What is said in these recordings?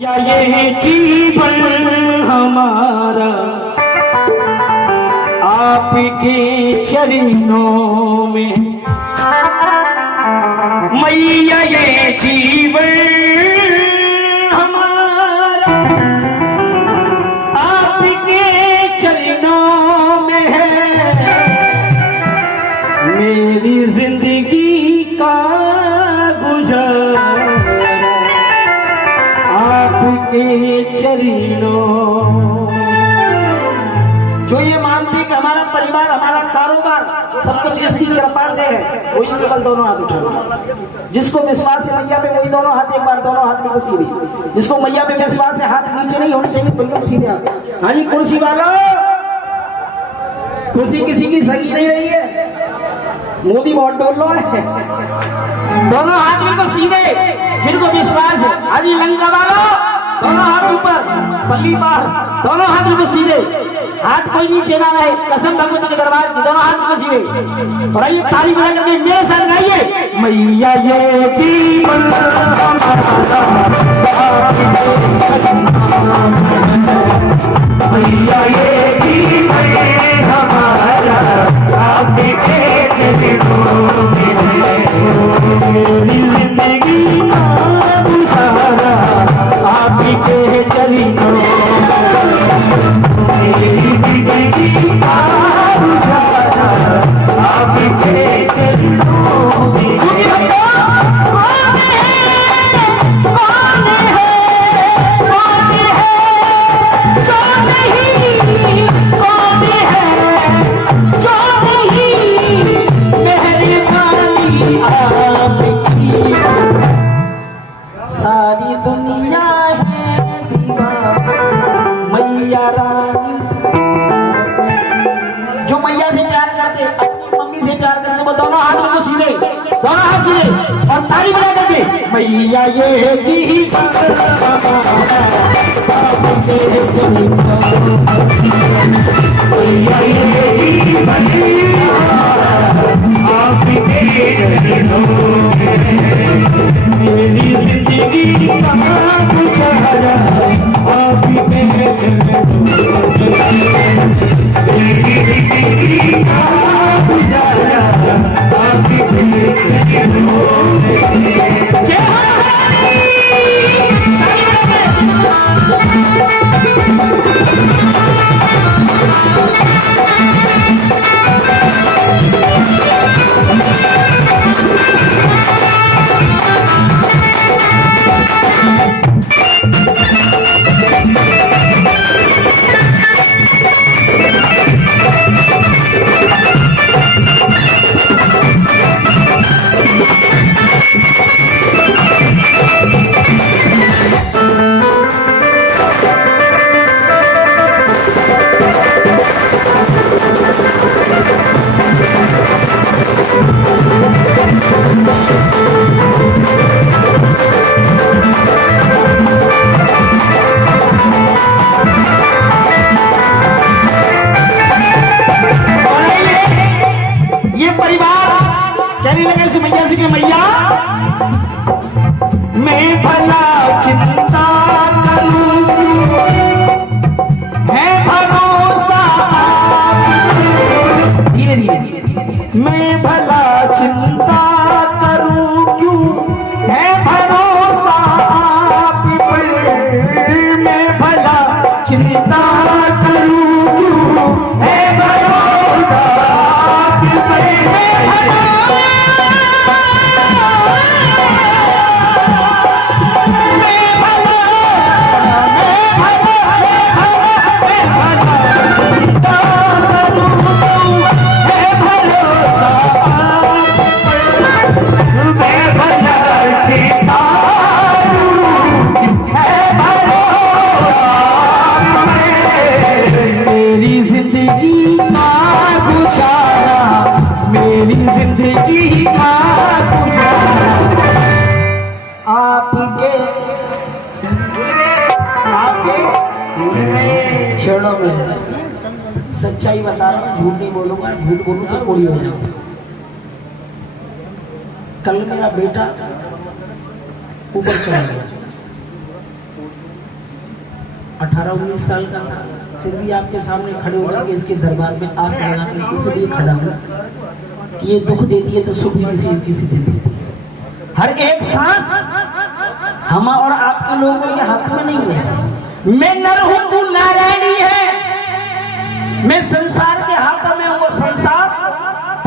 या ये जीवन हमारा आपके चरणों में, मैया ये जीवन हमारा आपके चरणों में है। मेरी जिंदगी का गुजारा आपके चरणों। जो ये मानती कि हमारा परिवार, हमारा कारोबार सब कुछ इसकी कृपा से है, वही केवल दोनों हाथ उठाओ। जिसको विश्वास है मैया पे, वही दोनों हाथ एक बार दोनों हाथ में को सीधे। जिसको मैया पे विश्वास है, हाथ नीचे नहीं होने चाहिए, बिल्कुल सीधे हाथ। हाँ जी, कुर्सी वाला, कुर्सी किसी की सगी नहीं रही है, मोदी बहुत डोल लो है। दोनों हाथ में को सीधे, जिनको विश्वास है। हाँ जी, लंका वाला, दोनों हाथ ऊपर, पल्ली पार, दोनों हाथ में को सीधे, हाथ कोई नीचे ना रहे, कसम भगवती के दरबार की, दोनों हाथ को सीधे। और आइए ताली बजा करके मेरे साथ गाइए, मैया ये जीवन मैया ये जीवन हमारा आपके चरणों में, मेरी जिंदगी का गुजारा आपके चरणों में, मेरी जिंदगी का गुजारा आपके चरणों में। सारी दुनिया है दीवाना मैया रानी। जो मैया से प्यार करते, अपनी मम्मी से प्यार करते, वो दोनों हाथ में को सीधे, दोनों हाथ सीधे और ताली बजा करके, मैया ये जीवन मैया ये जीवन आपके चरणों में, मेरी जिंदगी का गुजारा आपके चरणों में, मेरी जिंदगी का गुजारा आपके चरणों में। मैया से कि मैया मैं भला चिंता करूं, है भरोसा धीरे धीरे, मैं भला चिंता करूं क्यों, है भरोसा आप पर, मैं भला चिंता करूं क्यों, है भरोसा आप पर। क्षणों में सच्चाई बता रहा हूँ, झूठ नहीं बोलूंगा, झूठ बोलूं तो कोड़ी हो जाऊंगा। कल मेरा बेटा ऊपर चला गया, 18-19 साल का था, फिर भी आपके सामने खड़े होकर के इसके दरबार में आस लगा के इसलिए खड़ा हूँ कि ये दुख देती है तो सुख भी किसी किसी दिन देती है। हर एक सांस हम और आपके लोगों के हाथ में नहीं है। मैं नर हूं, तू नारायणी है। मैं संसार के हाथों में हूं, वो संसार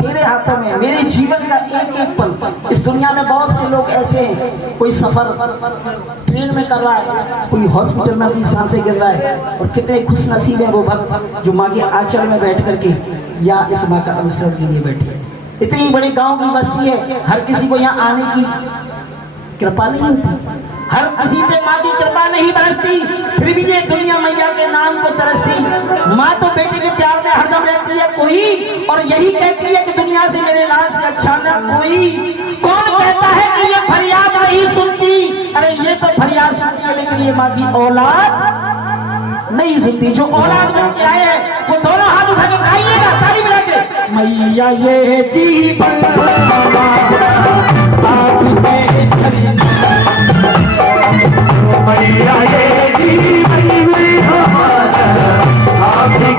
तेरे हाथों में। मेरे जीवन का एक एक पल, इस दुनिया में बहुत से लोग ऐसे हैं, कोई सफर ट्रेन में कर रहा है, कोई हॉस्पिटल में अपनी सांसें गिर रहा है, और कितने खुश नसीब है वो भक्त जो माँ के आंचल में बैठ करके या इस माँ का अवसर के लिए बैठे हैं। इतनी बड़ी गांव की बस्ती है, हर किसी को यहाँ आने की कृपा नहीं होती, हर किसी पे माँ की कृपा नहीं बरसती, फिर भी ये दुनिया मैया के नाम को तरसती। माँ तो बेटे के प्यार में हरदम रहती है कोई, और यही कहती है कि दुनिया से मेरे लाल से अच्छा ना कोई। कौन कहता है कि ये फरियाद नहीं सुनती? अरे ये तो फरियाद सुनती है, लेकिन ये माँ की औलाद नहीं सुनती। जो औलाद बन के आए हैं वो दोनों हाथ उठा के गाइएगा, ताली बजा के, मैया ये जीवन आपके मैया ये जीवन में हमारा आपके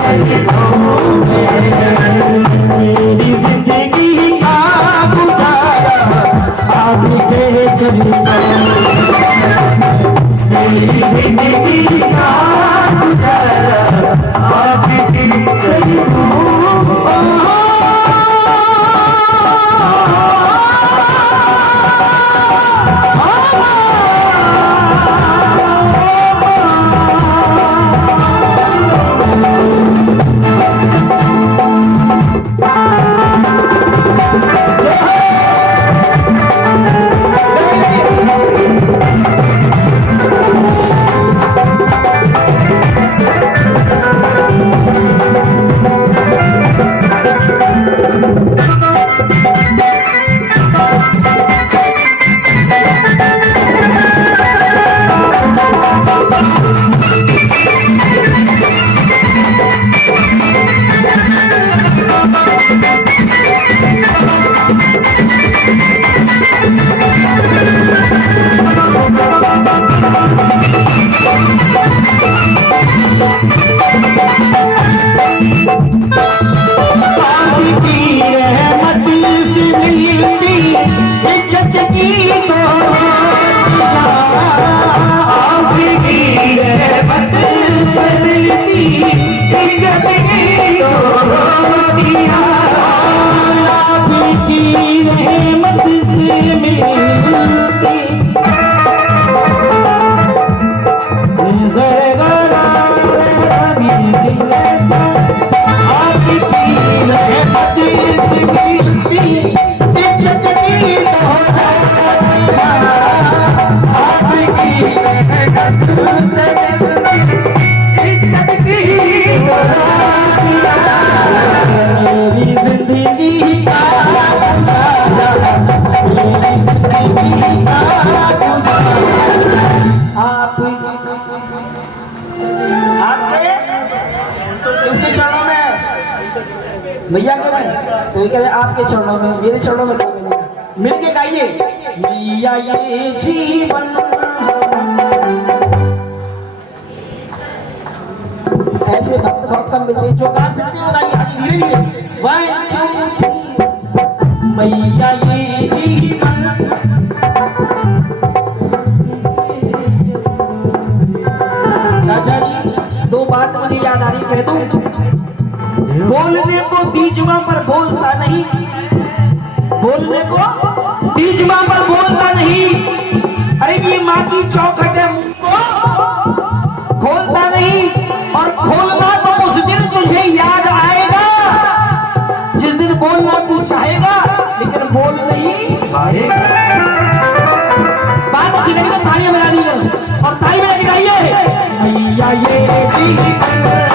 चरणों में, मेरी जिंदगी का गुजारा आपके चरणों में, मेरी जिंदगी का गुजारा आपके चरणों में। भैया के में तो ये कह रहे आपके चरणों में, मेरे चरणों में क्या मिलेगा? मिलके गाइए, मैया ये जीवन। ऐसे भक्त बहुत कम मिलते हैं, जो गा सकते हो गाइए, आगे धीरे धीरे 1 2 3। मैया ये जीवन चाचा जी, दो बात मुझे याद आ रही, कह दूं? बोलने को तीजवा पर बोलता नहीं, बोलने को तीजवा पर बोलता नहीं। अरे ये माँ की चौखट है, मुंह को खोलता नहीं, और खोलना तो उस दिन तुझे याद आएगा जिस दिन बोलना तू चाहेगा, लेकिन बोल नहीं पाएगा। बात अच्छी लगी तो तालियां बजा दी करो, और ताली बजा के गाइए, मैया ये जीवन